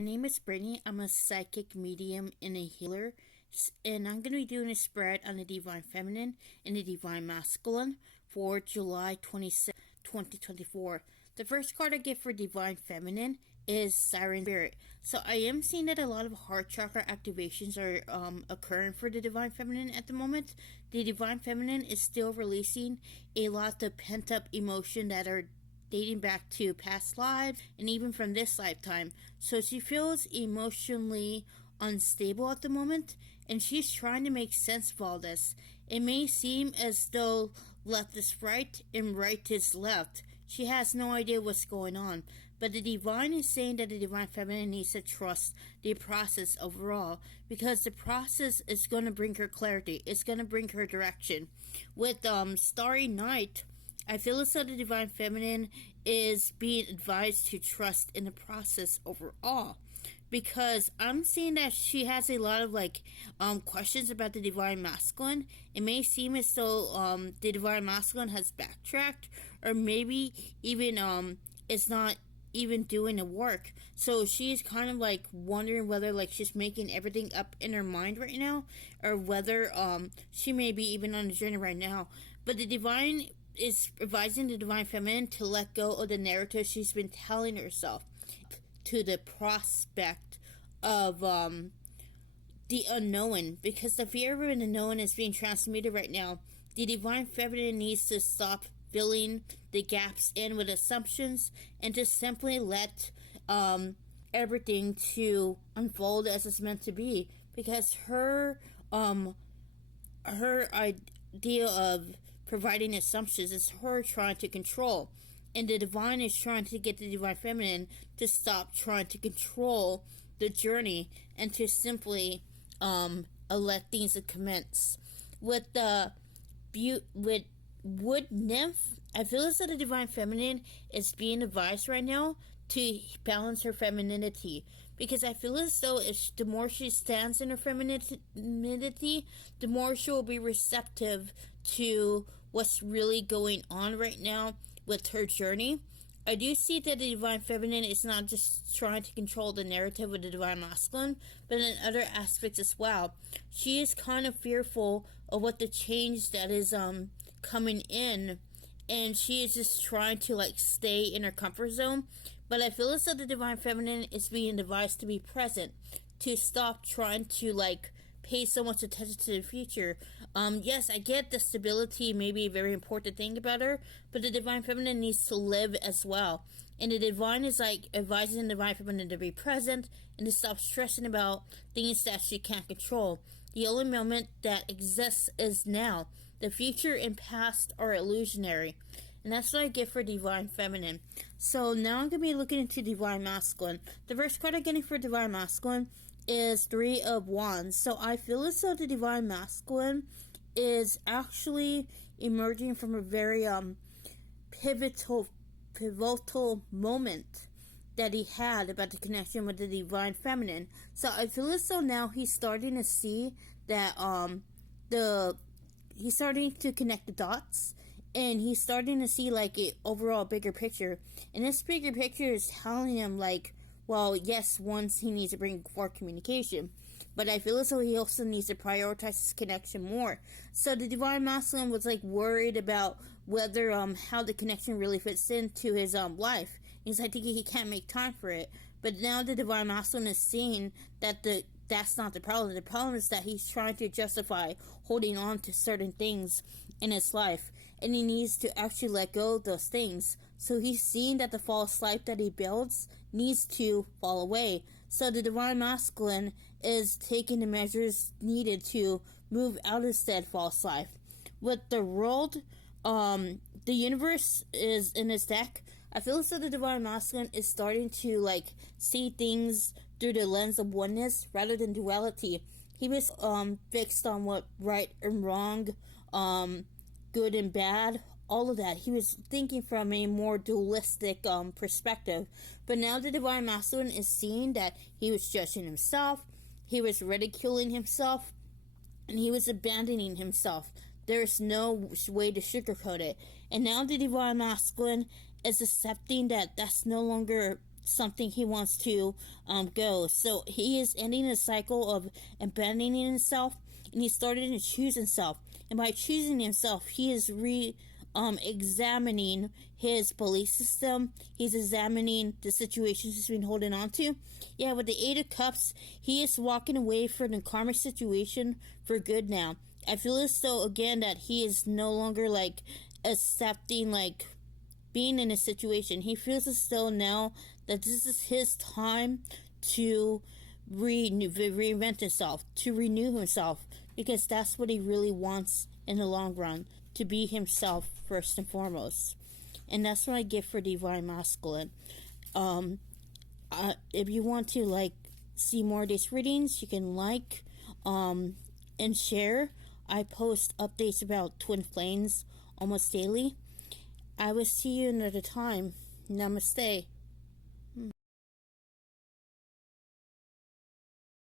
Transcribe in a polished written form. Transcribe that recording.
my name is Brittany. I'm a psychic medium and a healer, and I'm going to be doing a spread on the Divine Feminine and the Divine Masculine for July 26, 2024. The first card I get for Divine Feminine is Siren Spirit. So I am seeing that a lot of heart chakra activations are occurring for the Divine Feminine at the moment. The Divine Feminine is still releasing a lot of pent-up emotion that are dating back to past lives and even from this lifetime. So she feels emotionally unstable at the moment, and she's trying to make sense of all this. It may seem as though left is right and right is left. She has no idea what's going on, but the Divine is saying that the Divine Feminine needs to trust the process overall, because the process is going to bring her clarity. It's going to bring her direction. With Starry Night, I feel as though the Divine Feminine is being advised to trust in the process overall, because I'm seeing that she has a lot of questions about the Divine Masculine. It may seem as though the Divine Masculine has backtracked, or maybe even it's not even doing the work. So she's kind of wondering whether she's making everything up in her mind right now, or whether she may be even on the journey right now. But the Divine is advising the Divine Feminine to let go of the narrative she's been telling herself, to the prospect of the unknown, because the fear of the unknown is being transmuted right now. The Divine Feminine needs to stop filling the gaps in with assumptions and to simply let everything to unfold as it's meant to be, because her idea of providing assumptions is her trying to control, and the Divine is trying to get the Divine Feminine to stop trying to control the journey and to simply let things commence. With the with Wood Nymph, I feel as though the Divine Feminine is being advised right now to balance her femininity, because I feel as though the more she stands in her femininity, the more she will be receptive to what's really going on right now with her journey. I do see that the Divine Feminine is not just trying to control the narrative of the Divine Masculine, but in other aspects as well. She is kind of fearful of what the change that is coming in, and she is just trying to stay in her comfort zone. But I feel as though the Divine Feminine is being advised to be present, to stop trying to pay so much attention to the future. Yes, I get the stability may be a very important thing about her, but the Divine Feminine needs to live as well. And the Divine is advising the Divine Feminine to be present and to stop stressing about things that she can't control. The only moment that exists is now. The future and past are illusionary. And that's what I get for Divine Feminine. So now I'm going to be looking into Divine Masculine. The first card I'm getting for Divine Masculine is Three of Wands. So I feel as though the Divine Masculine is actually emerging from a very pivotal moment that he had about the connection with the Divine Feminine. So I feel as though now he's starting to see that he's starting to connect the dots, and he's starting to see a overall bigger picture. And this bigger picture is telling him well, yes, once he needs to bring forth communication, but I feel as though he also needs to prioritize his connection more. So the Divine Masculine was worried about whether how the connection really fits into his life. He's thinking he can't make time for it. But now the Divine Masculine is seeing that that's not the problem. The problem is that he's trying to justify holding on to certain things in his life, and he needs to actually let go of those things. So he's seeing that the false life that he builds needs to fall away. So the Divine Masculine is taking the measures needed to move out of said false life. With the World, the Universe is in his deck. I feel as though the Divine Masculine is starting to see things through the lens of oneness rather than duality. He was fixed on what right and wrong, good and bad, all of that. He was thinking from a more dualistic perspective. But now the Divine Masculine is seeing that he was judging himself, he was ridiculing himself, and he was abandoning himself. There's no way to sugarcoat it. And now the Divine Masculine is accepting that that's no longer something he wants to go. So he is ending a cycle of abandoning himself, and he started to choose himself. And by choosing himself, he is examining his belief system. He's examining the situations he's been holding on to. Yeah, with the Eight of Cups, he is walking away from the karmic situation for good now. I feel as though, again, that he is no longer, like, accepting, like, being in a situation. He feels as though now that this is his time to reinvent himself, to renew himself, because that's what he really wants in the long run, to be himself first and foremost. And that's what I get for Divine Masculine. If you want to, like, see more of these readings, you can like and share. I post updates about twin flames almost daily. I will see you another time. Namaste.